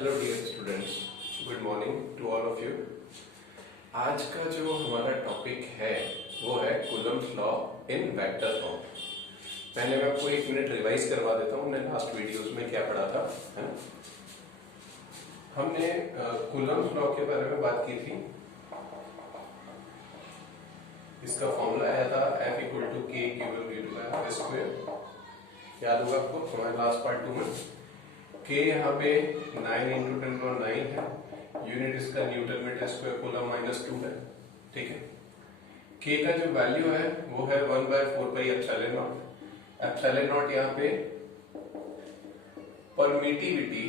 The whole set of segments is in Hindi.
Hello dear students, good morning to all of you. आज का जो हमारा टॉपिक है वो है Coulomb's law in vector form. पहले मैं आपको 1 मिनट रिवाइज करवा देता हूँ, हमने लास्ट वीडियोस में क्या पढ़ा था, है ना। हमने कूलम्स लॉ के बारे में बात की थी। इसका फॉर्मूला आया था F = K = R²। याद होगा आपको हमारे लास्ट पार्ट 2 में। K यहाँ पे 9 × 10⁹ है, यूनिट इसका न्यूटन मीटर स्क्वायर कूलम -2 है। ठीक है, K का जो वैल्यू है वो है 1/4πε0। ε0 यहाँ पे परमिटिविटी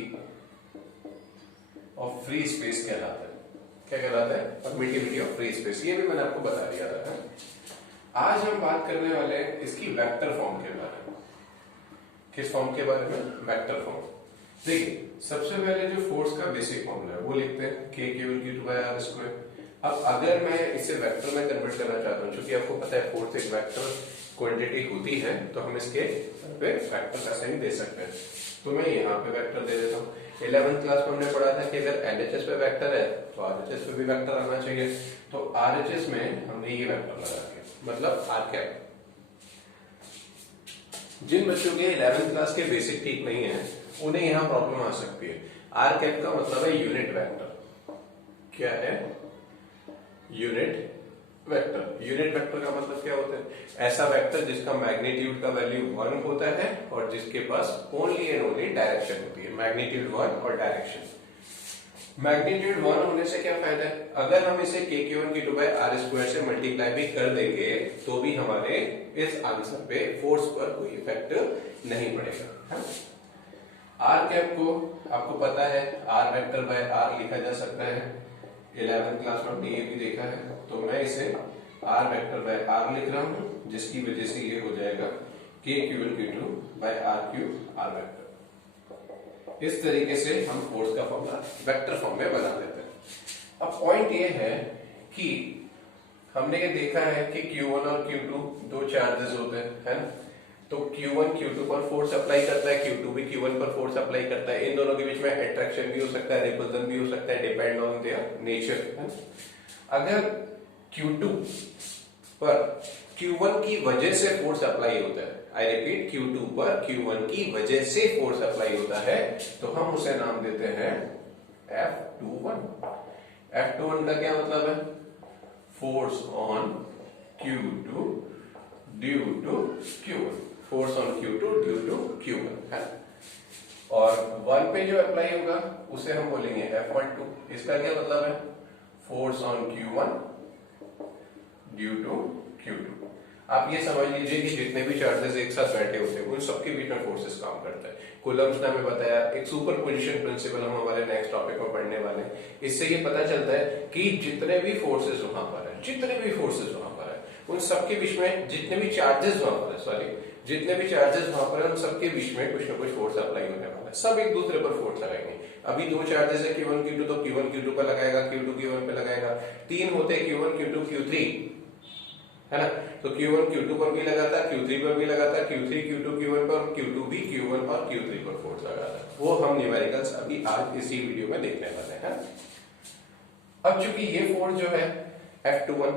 ऑफ फ्री स्पेस कहलाता है। क्या कहलाता है? Permittivity of free space. ये भी मैंने आपको बता दिया था। आज हम बात करने वाले हैं इसकी वेक्टर फॉर्म के बारे में। किस फॉर्म के बारे में? Vector form. देखिए, सबसे पहले जो फोर्स का बेसिक फॉर्मूला है वो लिखते हैं K = R²। अब अगर मैं इसे वेक्टर में कन्वर्ट करना चाहता हूँ, क्योंकि आपको पता है फोर्स एक वेक्टर क्वांटिटी होती है, तो हम इसके पे वेक्टर का साइन दे सकते हैं। तो मैं यहाँ पे वेक्टर दे देता हूँ। 11th क्लास में हमने पढ़ा था कि अगर LHS पे वेक्टर है तो RHS पे भी वेक्टर आना चाहिए। तो RHS में हमने ये वेक्टर लगा दिया, मतलब r। जिन बच्चों के 11th क्लास के बेसिक ठीक नहीं है उन्हें यहाँ प्रॉब्लम आ सकती है। r का मतलब है यूनिट वेक्टर। क्या है? Unit vector. यूनिट वेक्टर का मतलब क्या होता है? ऐसा वेक्टर जिसका मैग्नीट्यूड का वैल्यू 1 होता है और जिसके पास ओनली एंड ओनली डायरेक्शन होती है। मैग्नीट्यूड 1 और डायरेक्शन। मैग्नीट्यूड 1 होने से क्या फायदा है? अगर हम इसे K₁ R² से मल्टीप्लाई भी कर देंगे तो भी हमारे इस आंसर पे फोर्स पर कोई इफेक्ट नहीं पड़ेगा। आर कैप को आपको पता है R वेक्टर बाय R लिखा जा सकता है। 11th क्लास में हमने ये भी देखा है। तो मैं इसे R वेक्टर बाय R लिख रहा हूं, जिसकी वजह से ये हो जाएगा K₁ R³ R वेक्टर। इस तरीके से हम फोर्स का फॉर्मूला वेक्टर फॉर्म में बना देते हैं। अब पॉइंट ये है कि हमने ये देखा है कि Q1 और Q2 दो चार्जेस होते हैं, है ना। तो Q1 Q2 पर फोर्स अप्लाई करता है, Q2 भी Q1 पर फोर्स अप्लाई करता है। इन दोनों के बीच में अट्रैक्शन भी हो सकता है, रिपल्सन भी हो सकता है, डिपेंड ऑन देयर नेचर। अगर Q2 पर Q1 की वजह से फोर्स अप्लाई होता है, आई रिपीट, Q2 पर Q1 की वजह से फोर्स अप्लाई होता है, तो हम उसे नाम देते हैं F21। F21 का क्या मतलब है? Force on Q2 due to Q1। Force on Q2 due to Q1 है। और 1 पे जो अप्लाई होगा उसे हम बोलेंगे F12। इसका क्या मतलब है? Force on Q1 due to Q2। आप ये समझ लीजिए कि जितने भी चार्जेस एक साथ बैठे होते हैं उन सबके बीच में फोर्सेस काम करता है। कूलम्स ने हमें बताया एक सुपरपोजिशन प्रिंसिपल हम हमारे नेक्स्ट टॉपिक में पढ़ने वाले हैं। इससे ये पता चलता है कि जितने भी फोर्सेस वहां पर है, उन सबके बीच में जितने भी चार्जेस वहां पर है, उन सबके बीच में कुछ ना कुछ फोर्स अप्लाई होने वाला है। सब एक दूसरे पर फोर्स लगाएंगे। अभी दो चार्जेस है Q1 Q2, तो Q1 Q2 पर लगाएगा, Q2 Q1 पे लगाएगा। 3 होते हैं Q1 Q2 Q3, है ना। तो Q1 Q2 पर भी लगाता है, Q3 पर भी लगाता है, Q3 Q2 Q1 पर, Q2 भी Q1 और Q3 पर फोर्स लगाता है। वो हम न्यूमेरिकल्स अभी आज इसी वीडियो में देखने वाले हैं। अब चूंकि ये फोर्स जो है F21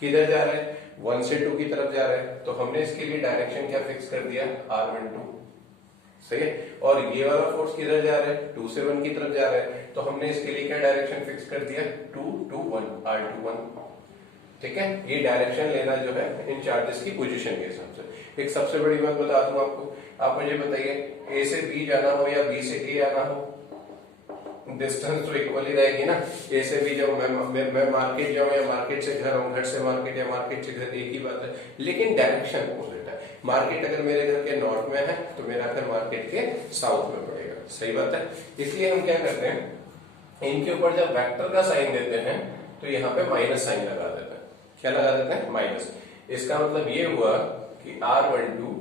किधर जा रहा है? 1 से 2 की तरफ जा रहा है, तो हमने इसके लिए डायरेक्शन क्या फिक्स कर दिया? R12। सही है। और ये वाला फोर्स किधर जा रहा है? 2 से 1 की तरफ जा रहा है, तो हमने इसके लिए क्या डायरेक्शन फिक्स कर दिया? 2 to 1 R21। ठीक है। ये डायरेक्शन लेना जो है इन चार्जेस की पोजीशन के हिसाब से। एक सबसे बड़ी बात बता दूं आपको, आप मुझे बताइए A से B जाना हो या B से A आना हो, डिस्टेंस तो इक्वल ही रहेगी ना। A से B जब मैं मार्केट जाऊं या मार्केट से घर आऊं, घर से मार्केट या मार्केट से घर, एक ही बात है, लेकिन डायरेक्शन अपोजिट है। मार्केट अगर मेरे घर के नॉर्थ में है तो मेरा घर मार्केट के साउथ में पड़ेगा। सही बात है। इसलिए हम क्या करते हैं, इनके ऊपर जब वेक्टर का साइन देते हैं तो यहाँ पे माइनस साइन लगा देते हैं। क्या लगा देते हैं? माइनस। इसका मतलब ये हुआ कि R12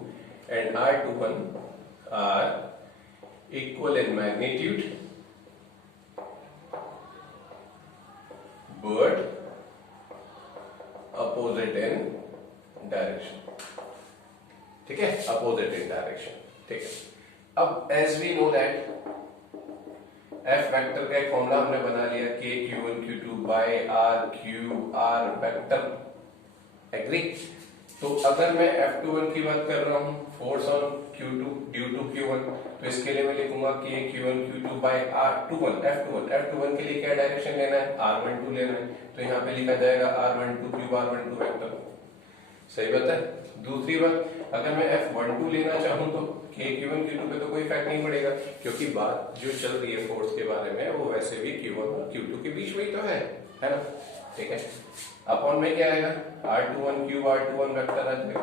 and R21 are equal in magnitude but opposite in direction। ठीक है, opposite in direction। ठीक है। अब as we know that F vector का एक फॉर्मूला हमने बना लिया, के Q1 Q2 by r cube r vector. Agree? तो अगर मैं F21 की बात कर रहा हूं, force on Q2 due to Q1, तो इसके लिए मैं लिखूंगा कि Q1 Q2 bye R21 F21 के लिए क्या डायरेक्शन लेना है, R12 लेना है, तो यहाँ पे लिखा जाएगा R12 क्यूब R12 वेक्टर। सही बात है। दूसरी बात, अगर मैं F12 लेना चाहूं तो Q1 Q2 पे तो कोई इफेक्ट नहीं पड़ेगा, क्योंकि बात जो चल रही है फोर्स के बारे में वो वैसे भी Q1 और Q2 के बीच में ही तो है ना? ठीक है। अपॉन में क्या आएगा, R21 क्यूब R21 वेक्टर आ जाएगा।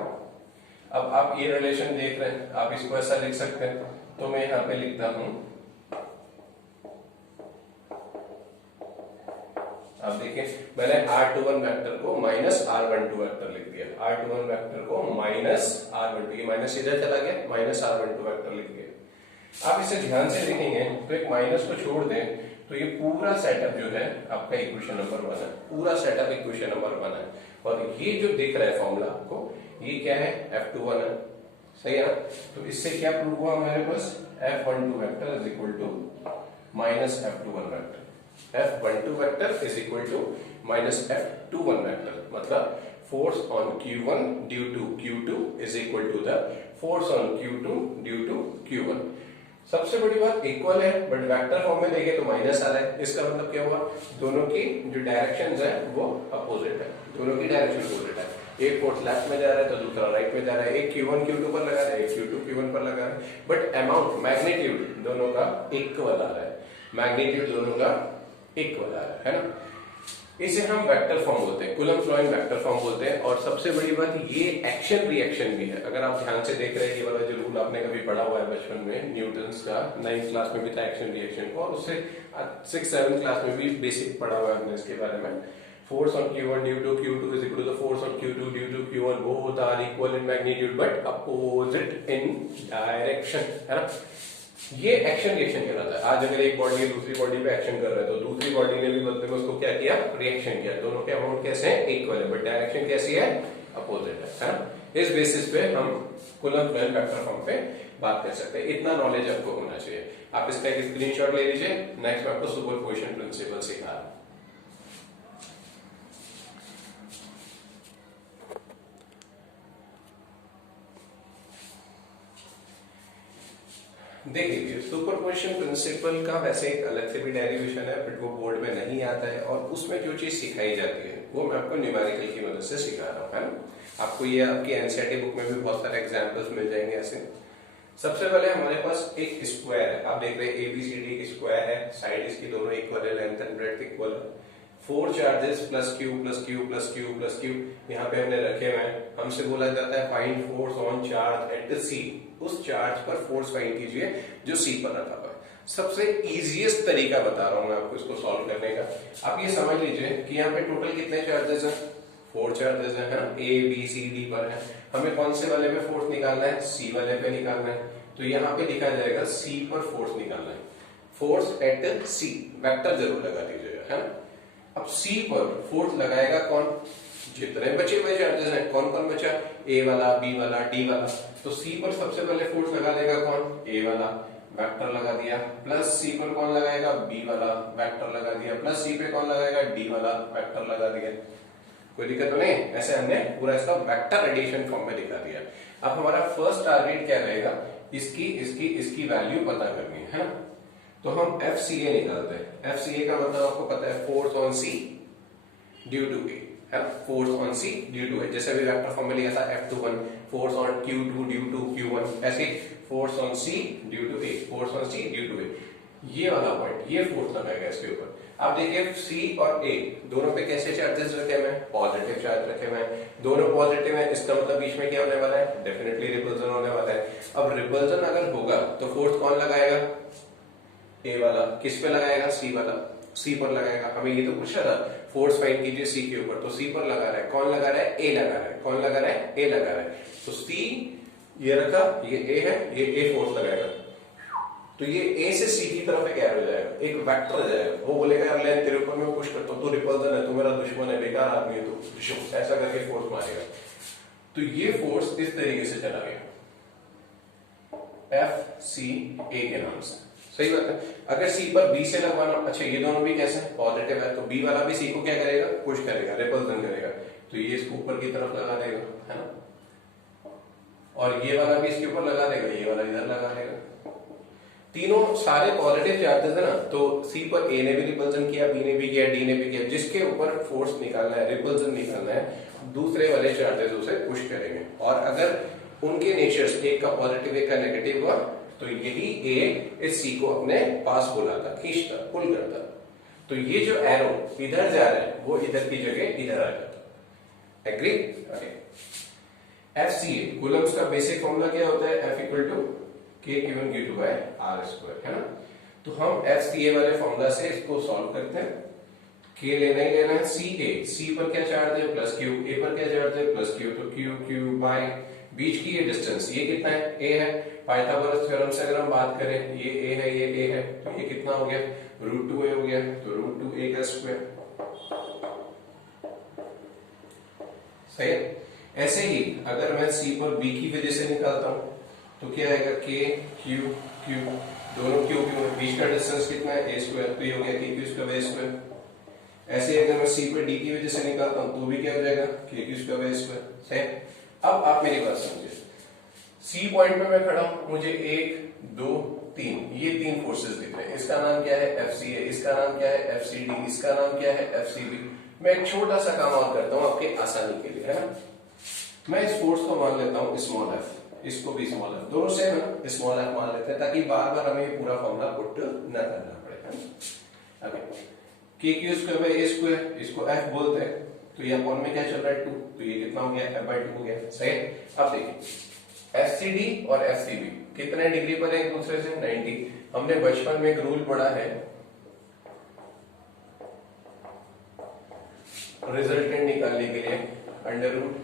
अब आप ये रिलेशन देख रहे हैं, आप इसको ऐसा लिख सकते हैं, तो मैं यहां पे लिखता हूं, अब देखिए मैंने R21 वेक्टर को माइनस R12 वेक्टर लिख दिया, R21 वेक्टर को माइनस R12, ये माइनस इधर चला गया, माइनस R12 वेक्टर लिख दिया। आप इसे ध्यान से लिखेंगे तो एक माइनस को छोड़ दें तो ये पूरा सेटअप जो है आपका इक्वेशन नंबर 1 है, पूरा सेटअप इक्वेशन नंबर 1 है। और ये जो दिख रहा है फॉर्मूला आपको, ये क्या है, F21 है। सही है ना? तो इससे क्या प्रूव हुआ हमारे पास, F12 vector is equal to minus F21 vector. F12 vector is equal to minus F21 vector, मतलब force on Q1 due to Q2 is equal to the force on Q2 due to Q1। सबसे बड़ी बात इक्वल है, बट वेक्टर फॉर्म में देखें तो माइनस आ रहा है। इसका मतलब क्या हुआ, दोनों की जो डायरेक्शंस है वो अपोजिट है, दोनों की डायरेक्शन अपोजिट है। एक फोर्स लेफ्ट में जा रहा है तो दूसरा राइट में जा रहा है, एक Q1 Q2 पर लगा रहा है, एक Q2 Q1 पर लगा रहा है, बट अमाउंट मैग्नीट्यूड दोनों का इक्वल आ रहा है, मैग्नीट्यूड दोनों का इक्वल आ रहा है ना? इसे हम वेक्टर फॉर्म बोलते हैं, कूलम्ब फ्लोइंग वेक्टर फॉर्म बोलते हैं। और सबसे बड़ी बात, ये एक्शन रिएक्शन भी है। अगर आप ध्यान से देख रहे हैं, ये वाला जो रूल आपने कभी पढ़ा हुआ है बचपन में, न्यूटन्स का 9th क्लास में भी था एक्शन रिएक्शन को, और उससे 6th 7th क्लास में भी बेसिक पढ़ा हुआ है हमने इसके बारे में। Force on Q1 due to Q2 is equal to the force on Q2 due to Q1, both are equal in magnitude but opposite in direction, है ना? ये एक्शन रिएक्शन कहलाता है। आज अगर एक बॉडी दूसरी बॉडी पे एक्शन कर रहा है तो दूसरी बॉडी ने भी बदले में उसको क्या किया, रिएक्शन किया। दोनों के अमाउंट कैसे हैं, इक्वल है, बट डायरेक्शन कैसी है, अपोजिट है ना? इस बेसिस पे हम कूलम्ब फ्लोइंग वेक्टर फॉर्म पे बात कर सकते हैं। इतना नॉलेज आपको होना चाहिए। आप इसका एक स्क्रीनशॉट ले लीजिए। नेक्स्ट मैं आपको सुपरपोजिशन प्रिंसिपल सिखा रहा हूं। देखिए, सुपरपोजिशन प्रिंसिपल का वैसे एक अलग से भी डेरिवेशन है, बट वो बोर्ड में नहीं आता है, और उसमें जो चीज सिखाई जाती है वो मैं आपको न्यूमेरिकल की मदद से सिखा रहा हूँ, है ना? आपको ये आपकी एनसीईआरटी बुक में भी बहुत सारे एग्जांपल्स मिल जाएंगे ऐसे। सबसे पहले हमारे पास एक स्क्वायर है, आप देख रहे हैं ABCD एक स्क्वायर है, साइड इसकी दोनों इक्वल है, लेंथ एंड ब्रेड्थ इक्वल है। 4 charges plus Q plus Q plus Q plus Q यहाँ पे हमने रखे हुए हैं। हमसे बोला जाता है find force on charge at C, उस चार्ज पर फोर्स फाइंड कीजिए जो C पर रखा हुआ है। सबसे इजीएस्ट तरीका बता रहा हूं मैं आपको इसको सॉल्व करने का। आप ये समझ लीजिए कि यहाँ पे टोटल कितने चार्जेस हैं, 4 चार्जेस हैं, A B C D पर है। हमें कौन से वाले पे फोर्स निकालना है, C वाले पे निकालना है। तो यहाँ पे लिखा जाएगा C पर फोर्स निकालना है, फोर्स एट C, वेक्टर जरूर लगा दीजिएगा, है ना? अब C पर फोर्स लगाएगा कौन, जितने बचे हुए चार्जेस हैं, कौन कौन बचा, A वाला, B वाला, D वाला। तो C पर सबसे पहले फोर्स लगा देगा कौन, A वाला, वेक्टर लगा दिया, प्लस C पर कौन लगाएगा, B वाला, वेक्टर लगा दिया, प्लस C पे कौन लगाएगा, D वाला, वेक्टर लगा दिया। कोई दिक्कत तो नहीं? ऐसे हमने पूरा इसका वेक्टर एडिशन फॉर्म में दिखा दिया। अब हमारा फर्स्ट टारगेट क्या रहेगा, इसकी वैल्यू पता करनी है ना? तो हम FCA निकालते हैं। FCA का मतलब आपको पता है, force on C due to A, है force on C due to A। जैसे अभी वेक्टर फॉर्म में लिया था F21, force on Q2 due to Q1, ऐसे force on C due to A, force on C due to A। ये वाला पॉइंट, ये फोर्स लगाएगा इसके ऊपर। आप देखिए C और A दोनों पे कैसे चार्जेस रखे हुए हैं, पॉजिटिव चार्ज रखे हुए हैं, दोनों पॉजिटिव हैं। इसका मतलब बीच में क्या होने वाला है, डेफिनेटली रिपल्जन होने वाला है। अब रिपल्जन अगर होगा तो फोर्स कौन लगाएगा, A वाला। किस पे लगाएगा, C वाला, C पर लगाएगा। हमें ये तो पूछा था फोर्स फाइंड कीजिए C के ऊपर, तो C पर लगा रहा है। कौन लगा रहा है, A लगा रहा है। कौन लगा रहा है, A लगा रहा है। तो C ये रखा, ये A है, ये A फोर्स लगाएगा, तो ये A से C की तरफ एक एरो जाएगा, एक वेक्टर जाएगा। वो बोलेगा यार ले तेरे ऊपर मैं पुश करता हूं, तू रिपल्जन है, तू मेरा दुश्मन है, बेकार आदमी है, तो ऐसा करके फोर्स मारेगा। तो ये फोर्स इस तरीके से चला गया, FCA के नाम से। सही बात है। अगर सी पर बी से लगवाना, अच्छा ये दोनों भी कैसे पॉजिटिव है, तो बी वाला भी सी को क्या करेगा, पुश करेगा, रिपल्सन करेगा, तो ये इसको ऊपर की तरफ लगा देगा, है ना, और ये वाला भी इसके ऊपर लगा देगा, ये वाला इधर लगा देगा। तीनों सारे पॉजिटिव चार्जेस है ना, तो सी पर ए ने भी रिपल्सन किया, बी ने भी किया, डी ने भी किया, जिसके ऊपर फोर्स निकालना है, रिपल्सन निकालना है, दूसरे वाले चार्जेस उसे पुश करेंगे। और अगर उनके नेचर्स एक का पॉजिटिव एक का नेगेटिव हुआ, तो यही ए इस सी को अपने पास बुलाता, खींचता, पुल करता। तो ये जो एरो इधर जा रहा है वो इधर की जगह इधर आ जाता। एग्री? एफसीए कूलम्स का बेसिक फॉर्मूला क्या होता है, F इक्वल टू के Q1 Q2 by r square, है ना। तो हम एफसीए वाले फॉर्मूला से इसको सॉल्व करते हैं। के लेना ही लेना है, सी पर क्या चार्ज है प्लस क्यू, ए पर क्या चार्ज है प्लस क्यू, तो क्यू बाय बीच की ये डिस्टेंस, ये कितना है, ए है। पाइथागोरस थ्योरम से अगर हम बात करें, ये ए है, ये ए है, तो ये कितना हो गया, √2a हो गया, तो √2a का स्क्वायर। सही है। ऐसे ही अगर मैं सी पर बी की वजह से निकालता हूं, तो क्या आएगा, के क्यू क्यू, दोनों क्यू क्यू, बीच का डिस्टेंस कितना है, ए स्क्वायर, तो ये हो गया के क्यू स्क्वायर बाय स्क्वायर। ऐसे ही अगर मैं सी पर डी की वजह से निकालता हूं, तो भी क्या हो जाएगा, के क्यू स्क्वायर बाय स्क्वायर। सही। अब आप मेरी बात समझिए, सी पॉइंट पे मैं खड़ा हूं, मुझे 1 2 3 ये 3 फोर्सेस दिख रहे हैं। इसका नाम क्या है, एफसीए, इसका नाम क्या है, एफसीडी, इसका नाम क्या है, एफसीबी। मैं एक छोटा सा काम और करता हूं आपके आसानी के लिए, है ना। मैं इस फोर्स को मान लेता हूं स्मॉल एफ, इसको भी स्मॉल एफ, दोनों सेम है, स्मॉल एफ मान लेते हैं, ताकि बार बार हमें ये पूरा फॉर्मूला पुट न करना पड़े, है ना। ओके, के Q square by A square, इसको एफ बोलते हैं, तो ये अपॉन में क्या चल रहा है 2, तो ये कितना हो गया, एफ बाय 2 हो गया। सही। अब देखिए एफसीडी और एफसीबी कितने डिग्री पर है एक दूसरे से, 90। हमने बचपन में एक रूल पढ़ा है, रिजल्टेंट निकालने के लिए under root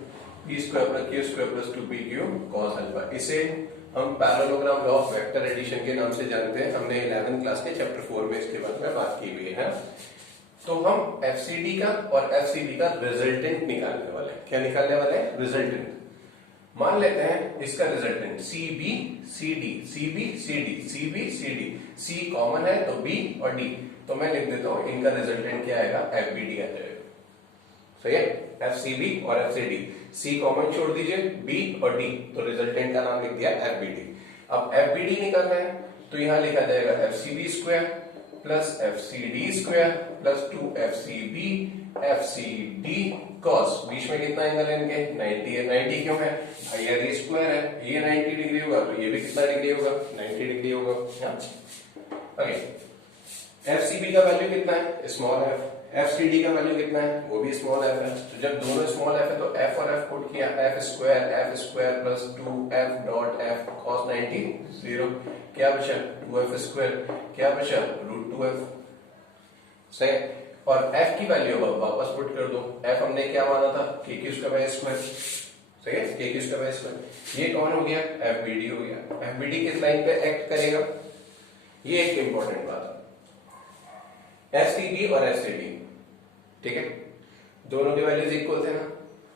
p square plus q square plus 2pq cos alpha. इसे हम parallelogram law of vector addition के नाम से जानते हैं। हमने 11th क्लास के चैप्टर 4 में इसके बारे में बात की हुई है। तो हम एफसीडी का और एफसीबी का रिजल्टेंट निकालने वाले हैं। क्या निकालने वाले हैं, रिजल्टेंट। मान लेते हैं इसका resultant CB CD, CB CD, CB CD, C common है तो बी और डी, तो मैं लिख देता हूं इनका रिजल्टेंट क्या आएगा, एफबीडी आ जाएगा। सही है, एफसीबी और एफसीडी, सी कॉमन छोड़ दीजिए, बी और डी, तो रिजल्टेंट का नाम लिख दिया एफबीडी। अब एफबीडी निकालना है, तो यहां लिखा जाएगा FCB square plus FCD square plus 2fcb fcd cos, बीच में कितना एंगल है इनके, 90 है। 90 क्यों है भाई, यार ये स्क्वायर है, ये 90 डिग्री होगा, तो ये भी कितना डिग्री होगा, 90 डिग्री होगा। ओके, एफसीबी का वैल्यू कितना है, स्मॉल एफ, एफसीडी का वैल्यू कितना है, वो भी स्मॉल एफ है। तो जब दोनों स्मॉल एफ है, तो एफ और एफ पुट किया, F square plus 2f dot F cos 90 0, क्या बचा 2f स्क्वायर, क्या बचा √2f। सही। और f की वैल्यू वापस पुट कर दो, f हमने क्या माना था, के क्यू स्क्वायर बाय स्क्वायर। सही है, के क्यू स्क्वायर बाय स्क्वायर, ये कौन हो गया, एफबीडी हो गया। एफबीडी किस लाइन पे एक्ट करेगा, ये एक इंपॉर्टेंट बात है, एफसीबी और एफसीडी, ठीक है, दोनों के वैल्यूज इक्वल थे ना,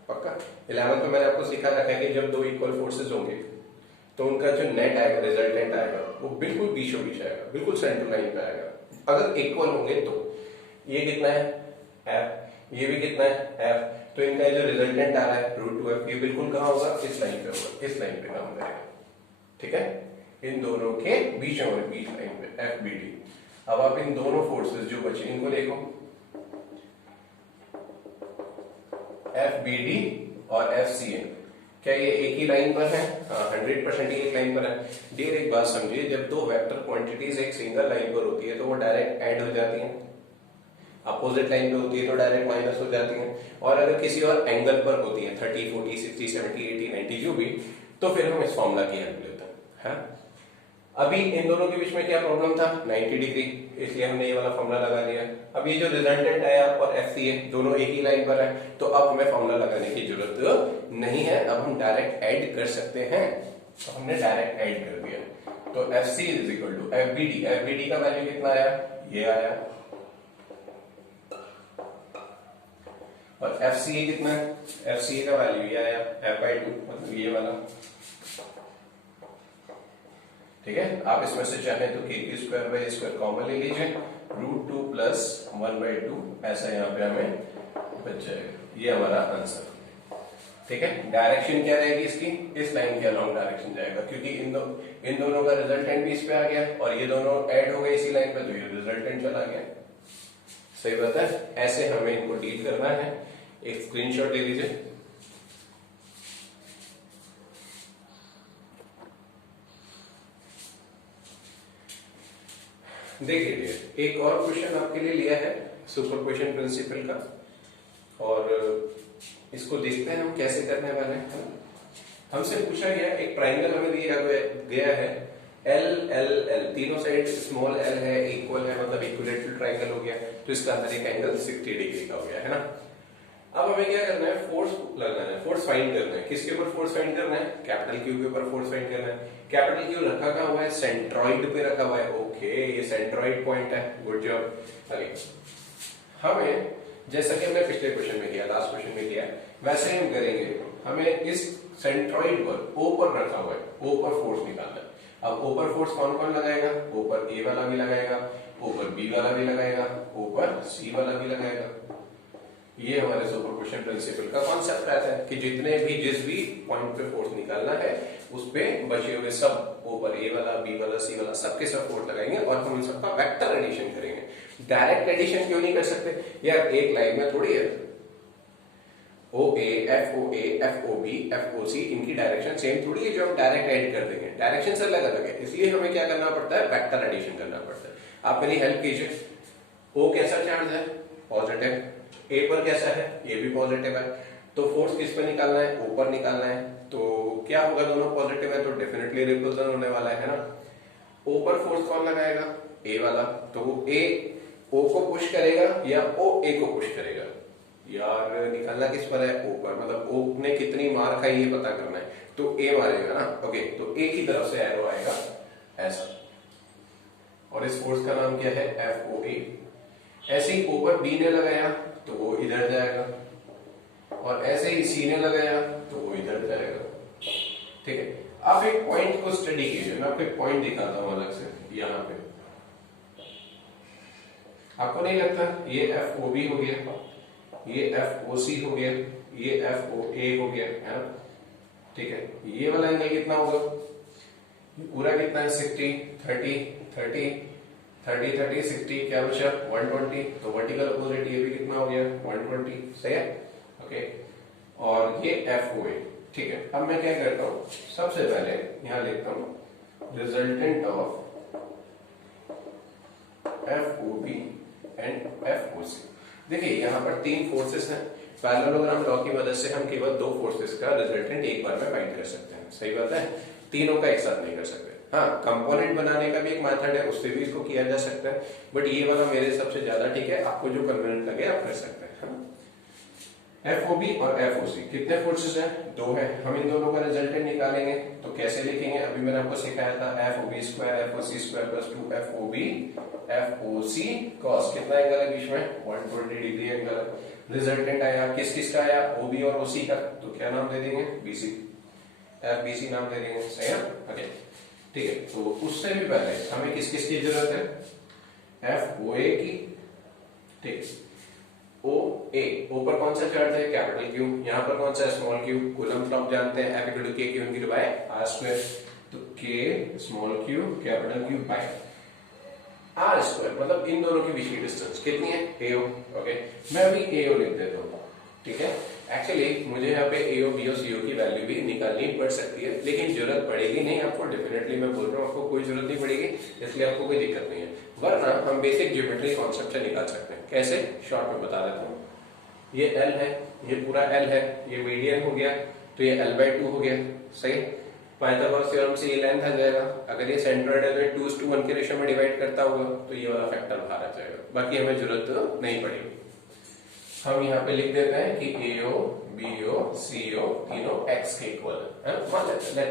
पक्का। 11th में मैंने आपको सिखा रखा है कि जब दो इक्वल फोर्सेज होंगे तो उनका जो नेट आएगा, रिजल्टेंट आएगा, वो बिल्कुल बीचों बीच आएगा, बिल्कुल सेंटर लाइन पे आएगा। अगर इक्वल होंगे तो ये कितना है एफ, ये भी कितना है एफ, तो इनका जो रिजल्टेंट आ रहा है √2f, ये बिल्कुल कहां होगा, इस लाइन पे होगा, इस लाइन पे काम करेगा। ठीक है, इन दोनों के बीच में, बीच लाइन पे एफबीडी। अब आप इन दोनों फोर्सेस जो बचे इनको देखो, एफबीडी और एफसीए, क्या ये एक ही लाइन पर है, 100% ही एक लाइन पर है। डियर एक बात समझिए, जब दो वेक्टर क्वांटिटीज एक सिंगल लाइन पर होती है तो वो डायरेक्ट ऐड हो जाती हैं, अपोजिट लाइन पे होती है तो डायरेक्ट माइनस हो जाती हैं, और अगर किसी और एंगल पर होती है 30 40 60 70 80 90 जो भी, तो फिर हम इस फॉर्मूला की हेल्प लेते हैं। अभी इन दोनों के बीच में क्या प्रॉब्लम था, 90 डिग्री, इसलिए हमने ये वाला फॉर्मूला लगा लिया। अब ये जो रिजल्टेंट आया और एफसीए दोनों एक ही लाइन पर है, तो अब हमें फॉर्मूला लगाने की जरूरत नहीं है, अब हम डायरेक्ट ऐड कर सकते हैं। तो हमने डायरेक्ट ऐड कर दिया, तो FC is equal to FBD, FBD का वैल्यू कितना आया, ये आया, और एफसीए कितना है, एफसीए का वैल्यू ये आया f/2, मतलब ये वाला। ठीक है, आप इसमें से चाहें तो k² कॉमन ले लीजिए, √2 प्लस 1/2 ऐसा यहाँ पे हमें बच जाएगा। ये हमारा आंसर, ठीक है। डायरेक्शन क्या रहेगी इसकी, इस लाइन के अलॉन्ग डायरेक्शन जाएगा, क्योंकि इन दोनों का रिजल्टेंट भी इस पे आ गया और ये दोनों ऐड हो गए इसी लाइन पे, तो ये रिजल्टेंट चला गया। सही बात है, ऐसे हमें इनको डील करना है। एक स्क्रीनशॉट ले लीजिए। देखिए एक और क्वेश्चन आपके लिए लिया है सुपरपोजिशन प्रिंसिपल का, और इसको देखते हैं हम कैसे करने वाले हैं। हमसे पूछा गया, एक ट्राइंगल हमें दिया गया है एल एल एल, तीनों साइड स्मॉल एल है, इक्वल है, मतलब इक्विलेटरल ट्राइंगल हो गया, तो इसका अंदर एक एंगल 60 डिग्री का हो गया है ना। अब हमें क्या करना है, फोर्स लगाना है, फोर्स फाइंड करना है। किसके ऊपर फोर्स फाइंड करना है, कैपिटल क्यू के ऊपर फोर्स फाइंड करना है। कैपिटल क्यू रखा कहां हुआ है, सेंट्रॉइड पे रखा हुआ है। ओके, ये सेंट्रॉइड पॉइंट है, गुड जॉब। अरे हमें जैसा कि हमने पिछले क्वेश्चन में किया, लास्ट क्वेश्चन में किया, वैसे ही हम करेंगे। हमें इस सेंट्रॉइड पर ओ पर रखा हुआ है, ओ पर फोर्स निकालना है। अब ओ पर फोर्स कौन कौन लगाएगा, ओ पर ए वाला भी लगाएगा, ओ पर बी वाला भी लगाएगा, ओ पर सी वाला भी लगाएगा। ये हमारे सुपरपोजिशन प्रिंसिपल का कॉन्सेप्ट रहता है कि जिस भी पॉइंट पे फोर्स निकालना है उस पे बचे हुए सब ओ पर ए वाला, बी वाला, सी वाला, सबके सब फोर्स लगाएंगे और हम उन सबका वेक्टर एडिशन करेंगे। डायरेक्ट एडिशन क्यों नहीं कर सकते यार, एक लाइन में थोड़ी है। O A, F O A, F O B, F O C, इनकी डायरेक्शन सेम थोड़ी है जो हम डायरेक्ट एड कर देंगे। डायरेक्शन से अलग अलग है, इसलिए हमें क्या करना पड़ता है, वेक्टर एडिशन करना पड़ता है। आप मेरी हेल्प कीजिए। ओ कैसा चार्ज है, पॉजिटिव। ए पर कैसा है, ये भी पॉजिटिव है। तो फोर्स किस पर निकालना है, ओ पर निकालना है। तो क्या होगा, दोनों पॉजिटिव है तो डेफिनेटली रिपल्सन होने वाला है ना। ओ पर फोर्स कौन लगाएगा, ए वाला, तो वो ए ओ को पुश करेगा या ओ ए को पुश करेगा। यार निकालना किस पर है, ओ पर, मतलब ओ ने कितनी मार खाई ये पता करना है, तो ए मारेगा ना। ओके, तो ए की तरफ से एरो आएगा ऐसा, और इस फोर्स का नाम क्या है, एफ ओ ए। ऐसे ही ओ पर बी ने लगाया तो वो इधर जाएगा, और ऐसे ही सी ने लगाया तो वो इधर जाएगा। ठीक है, आप एक पॉइंट को स्टडी कीजिए, मैं आपको एक पॉइंट दिखाता हूं अलग से। यहां पे आपको नहीं लगता ये एफ ओ बी हो गया, ये एफ ओ सी हो गया, ये एफ ओ ए हो गया, है ना। ठीक है, ये वाला एंगल कितना होगा, पूरा कितना है, 60, 30, 30, 30, 30, 60, क्या बचा 120। तो वर्टिकल अपोजिट ये भी कितना हो गया, 120। सही है, ओके। और ये एफ ओ ए। ठीक है, अब मैं क्या करता हूं, सबसे पहले यहां लिखता हूं resultant of F O B and F O C. देखिए यहाँ पर तीन फोर्सेस हैं, पैरेललोग्राम लॉ की मदद से हम केवल दो फोर्सेस का रिजल्टेंट एक बार में फाइंड कर सकते हैं। सही बात है, तीनों का एक साथ नहीं कर सकते। हाँ, कंपोनेंट बनाने का भी एक मेथड है, उससे भी इसको किया जा सकता है, बट ये वाला मेरे सबसे ज्यादा ठीक है। आपको जो कन्वीनियंट लगे आप कर सकते हैं। एफ ओ बी और एफ ओ सी कितने फोर्सेस हैं, दो है। हम इन दोनों का रिजल्टेंट निकालेंगे तो कैसे लिखेंगे, अभी मैंने आपको सिखाया था, F O B square F O C square plus 2 F O B F O C cos, कितना एंगल है बीच में, 120 डिग्री एंगल है। रिजल्टेंट आया किस किस का आया, ओ बी और ओ सी का, तो क्या नाम दे देंगे, B C, F B C नाम दे देंगे। सही है, ओके। ठीक है, तो उससे भी पहले हमें किस किस की जरूरत है, एफ ओ ए की। ठीक, ओ ए, ओ पर कौन सा चार्ज है, कैपिटल क्यू, यहाँ पर कौन सा है, स्मॉल क्यू। कूलम्ब लॉ जानते हैं, F equal to k q into by r square, तो k small q capital Q by r square, मतलब इन दोनों के बीच की डिस्टेंस कितनी है, एओ। ओके, मैं अभी एओ लिख देता हूँ। ठीक है, एक्चुअली मुझे यहाँ पे एओ बी और सीओ की वैल्यू भी निकालनी पड़ सकती है, लेकिन जरूरत पड़ेगी नहीं आपको, डेफिनेटली मैं बोल रहा हूँ आपको कोई जरूरत नहीं पड़ेगी, इसलिए आपको कोई दिक्कत नहीं है। वरना हम बेसिक ज्योमेट्री कॉन्सेप्ट से निकाल सकते हैं। कैसे, शॉर्ट में बता देता हूँ। ये एल है, ये पूरा एल है, ये मीडियन हो गया, तो ये l/2 हो गया। सही, पाइथागोरस थ्योरम से ये लेंथ आ जाएगा। अगर ये सेंट्रोइड है तो 2:1 के रेशियो में डिवाइड करता होगा, तो ये वाला फैक्टर बाहर आ जाएगा, बाकी हमें जरूरत नहीं पड़ेगी। हम यहाँ पे लिख देते हैं कि एओ बीओ सीओ तीनों x के इक्वल है, मान लेते हैं।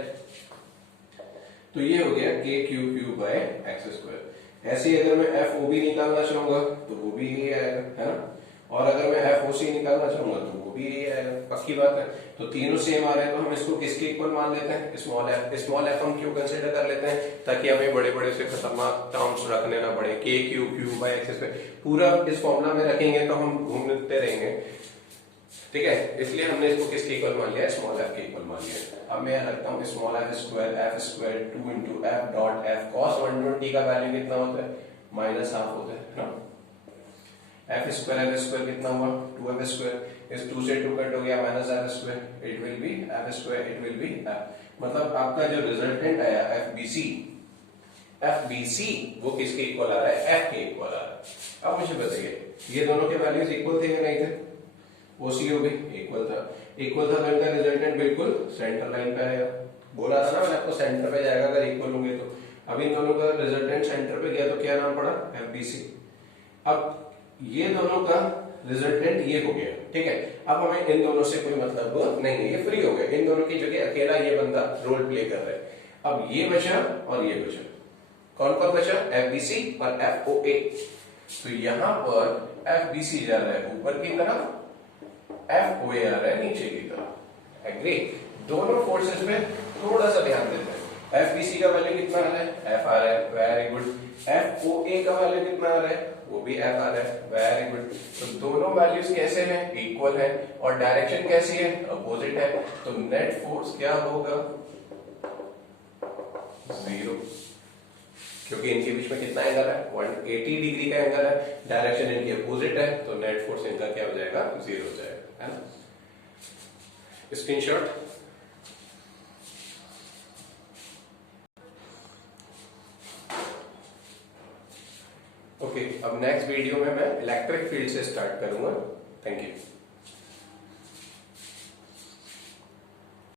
तो ये हो गया k q q by x square. ऐसे ही अगर मैं एफ ओ बी निकालना चाहूंगा तो वो भी यही आएगा, है ना। और अगर मैं एफ ओ सी निकालना चाहूंगा तो वो वो भी यही आएगा, पक्की बात है। तो तीनों सेम आ रहे हैं तो हम इसको किसके इक्वल मान लेते हैं, स्मॉल एफ। स्मॉल एफ हम क्यों कंसिडर कर लेते हैं, ताकि हमें बड़े बड़े से खतरनाक टर्म्स रखने ना पड़े, के क्यू क्यू बाई एक्स पूरा इस फॉर्मूला में रखेंगे तो हम घूमते रहेंगे, ठीक है। इसलिए हमने इसको किसके इक्वल मान लिया, स्मॉल एफ के इक्वल मान लिया। अब मैं रखता हूँ small F square 2 into F dot F cos 120 का वैल्यू कितना होता है, -½ होता है ना। एफ स्क्वायर कितना हुआ 2f स्क्वायर, इस 2 से 2 कट हो गया -f², it will be f², it will be f। मतलब आपका जो रिजल्टेंट आया FBC वो किसके इक्वल आ रहा है, f के इक्वल आ रहा है। अब मुझे बताइए ये दोनों के वैल्यूज इक्वल थे या नहीं थे, OC हो गई, इक्वल था तो इनका रिजल्टेंट बिल्कुल सेंटर लाइन पे आएगा। बोला था ना मैंने आपको सेंटर पे जाएगा अगर इक्वल होंगे तो। अब इन दोनों का रिजल्टेंट सेंटर पे गया तो क्या नाम पड़ा, FBC। अब ये दोनों का रिजल्टेंट ये हो गया, ठीक है। अब हमें इन दोनों से कोई मतलब नहीं है, ये फ्री हो गए, इन दोनों की जगह अकेला ये बंदा रोल प्ले कर रहा है। अब ये बचा और ये बचा, कौन कौन बचा, FBC और FOA। तो यहां पर FBC जा रहा है ऊपर की तरफ, FOA आ रहा है नीचे की तरफ। एग्री, दोनों फोर्सेस पे थोड़ा सा ध्यान देते हैं। FBC का वैल्यू कितना आ रहा है, F आ रहा है, वेरी गुड। FOA का वैल्यू कितना आ रहा है, वो भी F आ रहा है, वेरी गुड। तो दोनों वैल्यूज कैसे हैं, इक्वल है, और डायरेक्शन कैसी है, अपोजिट है। तो नेट फोर्स क्या होगा, 0, क्योंकि इनके बीच में कितना एंगल है, 180 डिग्री का एंगल है, डायरेक्शन इनकी अपोजिट है, तो नेट फोर्स इनका क्या हो जाएगा, 0 हो जाएगा, है ना। स्क्रीनशॉट। ओके, अब नेक्स्ट वीडियो में मैं इलेक्ट्रिक फील्ड से स्टार्ट करूंगा। Thank you.